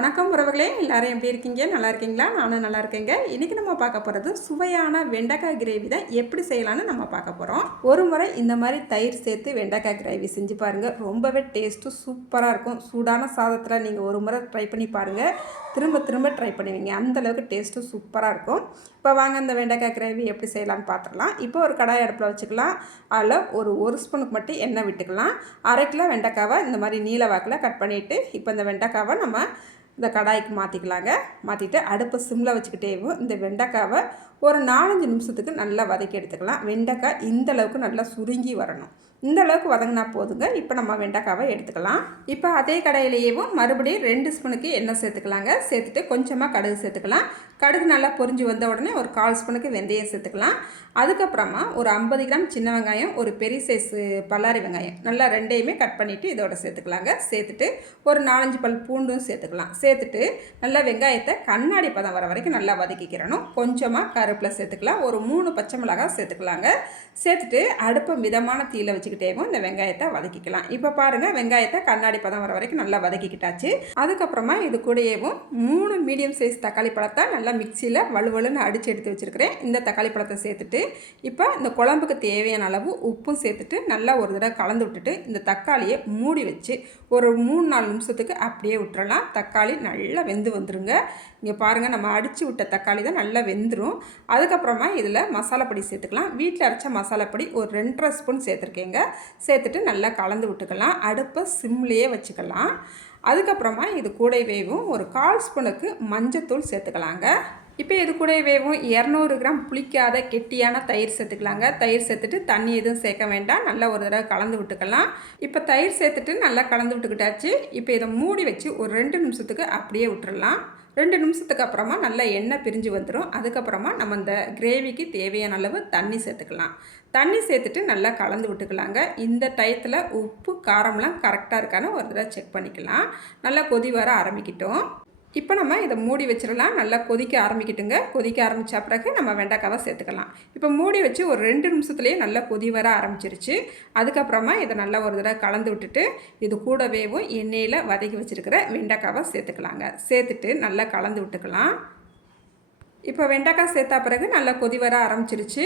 வணக்கம் உறவுகளே, எல்லாரும் எப்படி இருக்கீங்க? நல்லா இருக்கீங்களா? நானும் நல்லா இருக்கேங்க. இன்றைக்கி நம்ம பார்க்க போகிறது சுவையான வெண்டைக்காய் கிரேவி தான் எப்படி செய்யலான்னு நம்ம பார்க்க போகிறோம். ஒரு முறை இந்த மாதிரி தயிர் சேர்த்து வெண்டைக்காய் கிரேவி செஞ்சு பாருங்கள். ரொம்பவே டேஸ்ட்டு சூப்பராக இருக்கும். சூடான சாதத்தில் நீங்கள் ஒரு முறை ட்ரை பண்ணி பாருங்கள். திரும்ப திரும்ப ட்ரை பண்ணுவீங்க. அந்தளவுக்கு டேஸ்ட்டு சூப்பராக இருக்கும். இப்போ வாங்க இந்த வெண்டைக்காய் கிரேவி எப்படி செய்யலான்னு பார்த்துடலாம். இப்போ ஒரு கடாய் அடுப்பில் வச்சுக்கலாம். அதில் ஒரு ஸ்பூனுக்கு மட்டும் எண்ணெய் விட்டுக்கலாம். 1/2 கிலோ வெண்டைக்காவை இந்த மாதிரி நீல வாக்கில் கட் பண்ணிவிட்டு இப்போ இந்த வெண்டைக்காவை நம்ம இந்த கடாய்க்கு மாற்றிக்கலாங்க. மாற்றிட்டு அடுப்பை சிம்மில் வச்சுக்கிட்டேவும் இந்த வெண்டைக்காவை ஒரு 4-5 நிமிஷத்துக்கு நல்லா வதக்கி எடுத்துக்கலாம். வெண்டைக்காய் இந்தளவுக்கு நல்லா சுருங்கி வரணும். இந்த அளவுக்கு வதங்கினா போதுங்க. இப்போ நம்ம வெண்டைக்காவை எடுத்துக்கலாம். இப்போ அதே கடாயிலேயும் மறுபடியும் 2 ஸ்பூனுக்கு எண்ணெய் சேர்த்துக்கலாங்க. சேர்த்துட்டு கொஞ்சமாக கடுகு சேர்த்துக்கலாம். கடுகு நல்லா பொரிஞ்சு வந்த உடனே ஒரு 1/4 ஸ்பூனுக்கு வெந்தயம் சேர்த்துக்கலாம். அதுக்கப்புறமா ஒரு 50 கிராம் சின்ன வெங்காயம், ஒரு பெரிய சைஸ் பல்லாரி வெங்காயம் நல்லா ரெண்டையுமே கட் பண்ணிவிட்டு இதோட சேர்த்துக்கலாங்க. சேர்த்துட்டு ஒரு 4-5 பல் பூண்டும் சேர்த்துக்கலாம். சேர்த்துட்டு நல்லா வெங்காயத்தை கண்ணாடி பதம் வர வரைக்கும் நல்லா வதக்கிக்கிறணும். கொஞ்சமாக கருவேப்பிலை சேர்த்துக்கலாம். ஒரு 3 பச்சை மிளகாய் சேர்த்துக்கலாங்க. சேர்த்துட்டு அடுப்பை மிதமான தீயில வச்சுக்கிட்டேவும் இந்த வெங்காயத்தை வதக்கிக்கலாம். இப்போ பாருங்கள், வெங்காயத்தை கண்ணாடி பதம் வர வரைக்கும் நல்லா வதக்கிக்கிட்டாச்சு. அதுக்கப்புறமா இது கூடயேவும் 3 மீடியம் சைஸ் தக்காளி பழத்தை நல்லா மிக்சியில் வலுவலுன்னு அடித்து எடுத்து வச்சுருக்கிறேன். இந்த தக்காளி பழத்தை சேர்த்துட்டு இப்போ இந்த குழம்புக்கு தேவையான அளவு உப்பும் சேர்த்துட்டு நல்லா ஒரு தடவை கலந்து விட்டுட்டு இந்த தக்காளியை மூடி வச்சு ஒரு 3-4 நிமிஷத்துக்கு அப்படியே விட்டுறலாம். தக்காளி நல்லா வெந்து வந்துடுங்க. இங்கே பாருங்கள், நம்ம அடித்து விட்ட தக்காளி தான் நல்லா வெந்துடும். அதுக்கப்புறமா இதில் மசாலா பொடி சேர்த்துக்கலாம். வீட்டில் அரைச்ச மசாலா பொடி ஒரு 2.5 ஸ்பூன் சேர்த்துருக்கேங்க. சேர்த்துட்டு நல்லா கலந்து விட்டுக்கலாம். அடுப்பை சிம்லேயே வச்சுக்கலாம். அதுக்கப்புறமா இது கூடவேவும் ஒரு 1/4 ஸ்பூனுக்கு மஞ்சத்தூள் சேர்த்துக்கலாங்க. இப்போ இது கூடவேவும் 200 கிராம் புளிக்காத கெட்டியான தயிர் சேர்த்துக்கலாங்க. தயிர் சேர்த்துட்டு தண்ணி எதுவும் சேர்க்க வேண்டாம். நல்லா ஒரு தடவை கலந்து விட்டுக்கலாம். இப்போ தயிர் சேர்த்துட்டு நல்லா கலந்து விட்டுக்கிட்டாச்சு. இப்போ இதை மூடி வச்சு ஒரு 2 நிமிஷத்துக்கு அப்படியே விட்டுறலாம். 2 நிமிஷத்துக்கு அப்புறமா நல்லா எண்ணெய் பிரிஞ்சு வந்துடும். அதுக்கப்புறமா நம்ம இந்த கிரேவிக்கு தேவையான அளவு தண்ணி சேர்த்துக்கலாம். தண்ணி சேர்த்துட்டு நல்லா கலந்து விட்டுக்கலாங்க. இந்த டயத்தில் உப்பு காரம்லாம் கரெக்டாக இருக்கான்னு ஒரு தடவை செக் பண்ணிக்கலாம். நல்லா கொதி வர ஆரம்பிக்கிட்டோம். இப்போ நம்ம இதை மூடி வச்சிடலாம். நல்லா கொதிக்க ஆரம்பிக்கிட்டுங்க. கொதிக்க ஆரம்பித்த பிறகு நம்ம வெண்டைக்காவை சேர்த்துக்கலாம். இப்போ மூடி வச்சு ஒரு 2 நிமிஷத்துலேயே நல்லா கொதி வர ஆரம்பிச்சிருச்சு. அதுக்கப்புறமா இதை நல்லா ஒரு தடவை கலந்து விட்டுட்டு இது கூடவேவும் எண்ணெயில் வதக்கி வச்சுருக்கிற வெண்டைக்காவை சேர்த்துக்கலாங்க. சேர்த்துட்டு நல்லா கலந்து விட்டுக்கலாம். இப்போ வெண்டைக்காய் சேர்த்தா பிறகு நல்லா கொதி வர ஆரம்பிச்சிருச்சு.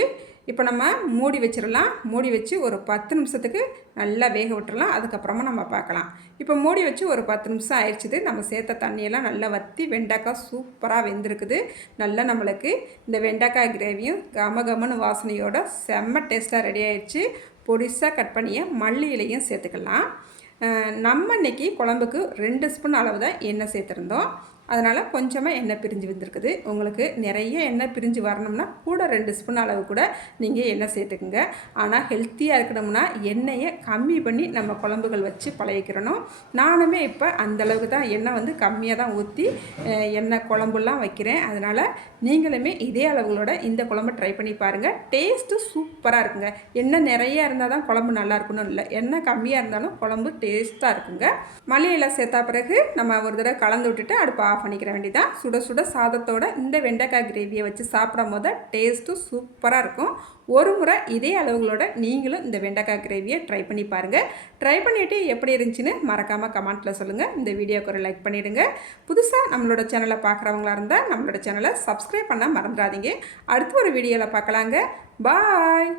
இப்போ நம்ம மூடி வச்சிடலாம். மூடி வச்சு ஒரு 10 நிமிஷத்துக்கு நல்லா வேக விட்டுறலாம். அதுக்கப்புறமா நம்ம பார்க்கலாம். இப்போ மூடி வச்சு ஒரு 10 நிமிஷம் ஆயிடுச்சுது. நம்ம சேர்த்த தண்ணியெல்லாம் நல்லா வற்றி வெண்டைக்காய் சூப்பராக வெந்திருக்குது. நல்லா நம்மளுக்கு இந்த வெண்டைக்காய் கிரேவியும் கமகமன்னு வாசனையோட செம்ம டேஸ்ட்டாக ரெடி ஆயிடுச்சு. பொடிசாக கட் பண்ணிய மல்லி இலையும் சேர்த்துக்கலாம். நம்ம இன்றைக்கி குழம்புக்கு 2 ஸ்பூன் அளவு தான் எண்ணெய் சேர்த்துருந்தோம். அதனால் கொஞ்சமாக எண்ணெய் பிரிஞ்சு வந்திருக்குது. உங்களுக்கு நிறைய எண்ணெய் பிரிஞ்சு வரணும்னா கூட 2 ஸ்பூன் அளவு கூட நீங்கள் எண்ணெய் சேர்த்துக்குங்க. ஆனால் ஹெல்த்தியாக இருக்கணும்னா எண்ணெயை கம்மி பண்ணி நம்ம குழம்புகள் வச்சு பழகிக்கிறணும். நானுமே இப்போ அந்தளவுக்கு தான் எண்ணெய் கம்மியாக தான் ஊற்றி எண்ணெய் குழம்புலாம் வைக்கிறேன். அதனால் நீங்களுமே இதே அளவுகளோட இந்த குழம்பு ட்ரை பண்ணி பாருங்கள். டேஸ்ட்டு சூப்பராக இருக்குங்க. எண்ணெய் நிறைய இருந்தால் தான் குழம்பு நல்லா இருக்கணும் இல்லை, எண்ணெய் கம்மியாக இருந்தாலும் குழம்பு டேஸ்ட்டாக இருக்குங்க. மல்லியெல்லாம் சேர்த்தா பிறகு நம்ம ஒரு தடவை கலந்து விட்டுட்டு அடுப்பு ஆஃப் பண்ணிக்கிற வேண்டியதான். சுட சுட சாதத்தோட இந்த வெண்டைக்காய் கிரேவியை வச்சு சாப்பிடும் போது டேஸ்ட்டும் சூப்பராக இருக்கும். ஒரு முறை இதே அளவுகளோட நீங்களும் இந்த வெண்டைக்காய் கிரேவியை ட்ரை பண்ணி பாருங்கள். ட்ரை பண்ணிவிட்டு எப்படி இருந்துச்சுன்னு மறக்காமல் கமெண்ட்டில் சொல்லுங்கள். இந்த வீடியோக்கு ஒரு லைக் பண்ணிவிடுங்க. புதுசாக நம்மளோட சேனலை பார்க்குறவங்களா இருந்தால் நம்மளோட சேனலை சப்ஸ்கிரைப் பண்ண மறந்துடாதீங்க. அடுத்த ஒரு வீடியோவில் பார்க்கலாங்க. பாய்.